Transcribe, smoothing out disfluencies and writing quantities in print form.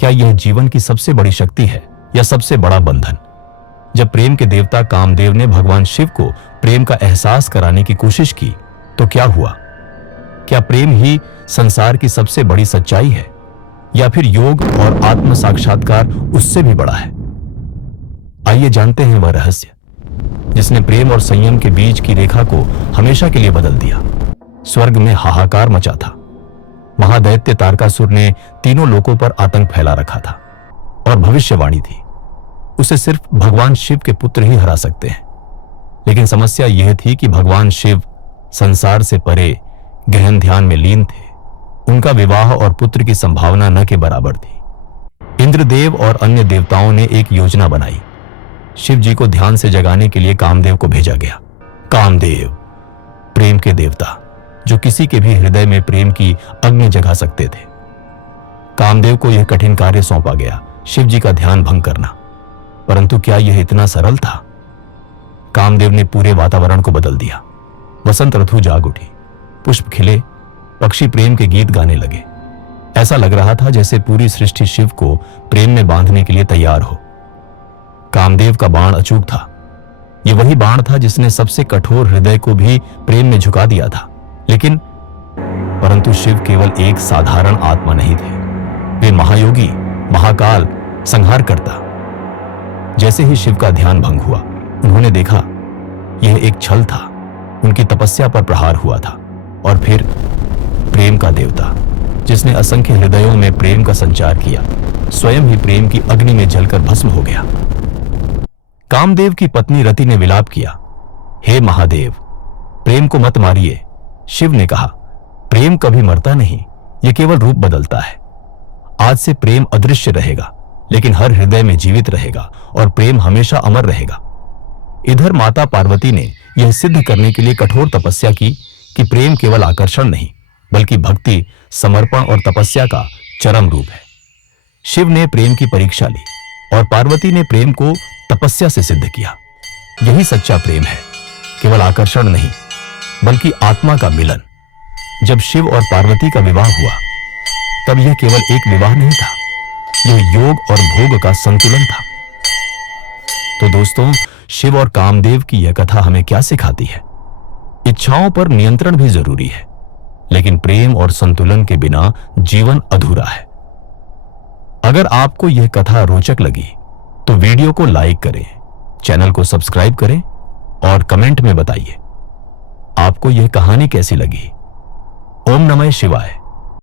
क्या यह जीवन की सबसे बड़ी शक्ति है या सबसे बड़ा बंधन? जब प्रेम के देवता कामदेव ने भगवान शिव को प्रेम का एहसास कराने की कोशिश की तो क्या हुआ? क्या प्रेम ही संसार की सबसे बड़ी सच्चाई है या फिर योग और आत्म साक्षात्कार उससे भी बड़ा है? आइए जानते हैं वह रहस्य जिसने प्रेम और संयम के बीच की रेखा को हमेशा के लिए बदल दिया। स्वर्ग में हाहाकार मचा था। महादैत्य तारकासुर ने तीनों लोकों पर आतंक फैला रखा था और भविष्यवाणी थी उसे सिर्फ भगवान शिव के पुत्र ही हरा सकते हैं। लेकिन समस्या यह थी कि भगवान शिव संसार से परे गहन ध्यान में लीन थे। उनका विवाह और पुत्र की संभावना न के बराबर थी। इंद्रदेव और अन्य देवताओं ने एक योजना बनाई। शिव जी को ध्यान से जगाने के लिए कामदेव को भेजा गया। कामदेव, प्रेम के देवता जो किसी के भी हृदय में प्रेम की अग्नि जगा सकते थे। कामदेव को यह कठिन कार्य सौंपा गया, शिव जी का ध्यान भंग करना। परंतु क्या यह इतना सरल था? कामदेव ने पूरे वातावरण को बदल दिया। वसंत ऋतु जाग उठी, पुष्प खिले, पक्षी प्रेम के गीत गाने लगे। ऐसा लग रहा था जैसे पूरी सृष्टि शिव को प्रेम में बांधने के लिए तैयार हो। कामदेव का बाण अचूक था। यह वही बाण था जिसने सबसे कठोर हृदय को भी प्रेम में झुका दिया था। लेकिन परंतु शिव केवल एक साधारण आत्मा नहीं थे। वे महायोगी, महाकाल, संहारकर्ता। जैसे ही शिव का ध्यान भंग हुआ, उन्होंने देखा यह एक छल था। उनकी तपस्या पर प्रहार हुआ था। और फिर प्रेम का देवता जिसने असंख्य हृदयों में प्रेम का संचार किया, स्वयं ही प्रेम की अग्नि में जलकर भस्म हो गया। कामदेव की पत्नी रति ने विलाप किया, हे महादेव, प्रेम को मत मारिए। शिव ने कहा, प्रेम कभी मरता नहीं, यह केवल रूप बदलता है। आज से प्रेम अदृश्य रहेगा, लेकिन हर हृदय में जीवित रहेगा और प्रेम हमेशा अमर रहेगा। इधर माता पार्वती ने यह सिद्ध करने के लिए कठोर तपस्या की कि प्रेम केवल आकर्षण नहीं, बल्कि भक्ति, समर्पण और तपस्या का चरम रूप है। शिव ने प्रेम की परीक्षा ली और पार्वती ने प्रेम को तपस्या से सिद्ध किया। यही सच्चा प्रेम है, केवल आकर्षण नहीं, बल्कि आत्मा का मिलन। जब शिव और पार्वती का विवाह हुआ, तब यह केवल एक विवाह नहीं था, यह योग और भोग का संतुलन था। तो दोस्तों, शिव और कामदेव की यह कथा हमें क्या सिखाती है? इच्छाओं पर नियंत्रण भी जरूरी है, लेकिन प्रेम और संतुलन के बिना जीवन अधूरा है। अगर आपको यह कथा रोचक लगी तो वीडियो को लाइक करें, चैनल को सब्सक्राइब करें और कमेंट में बताइए आपको यह कहानी कैसी लगी। ओम नमः शिवाय।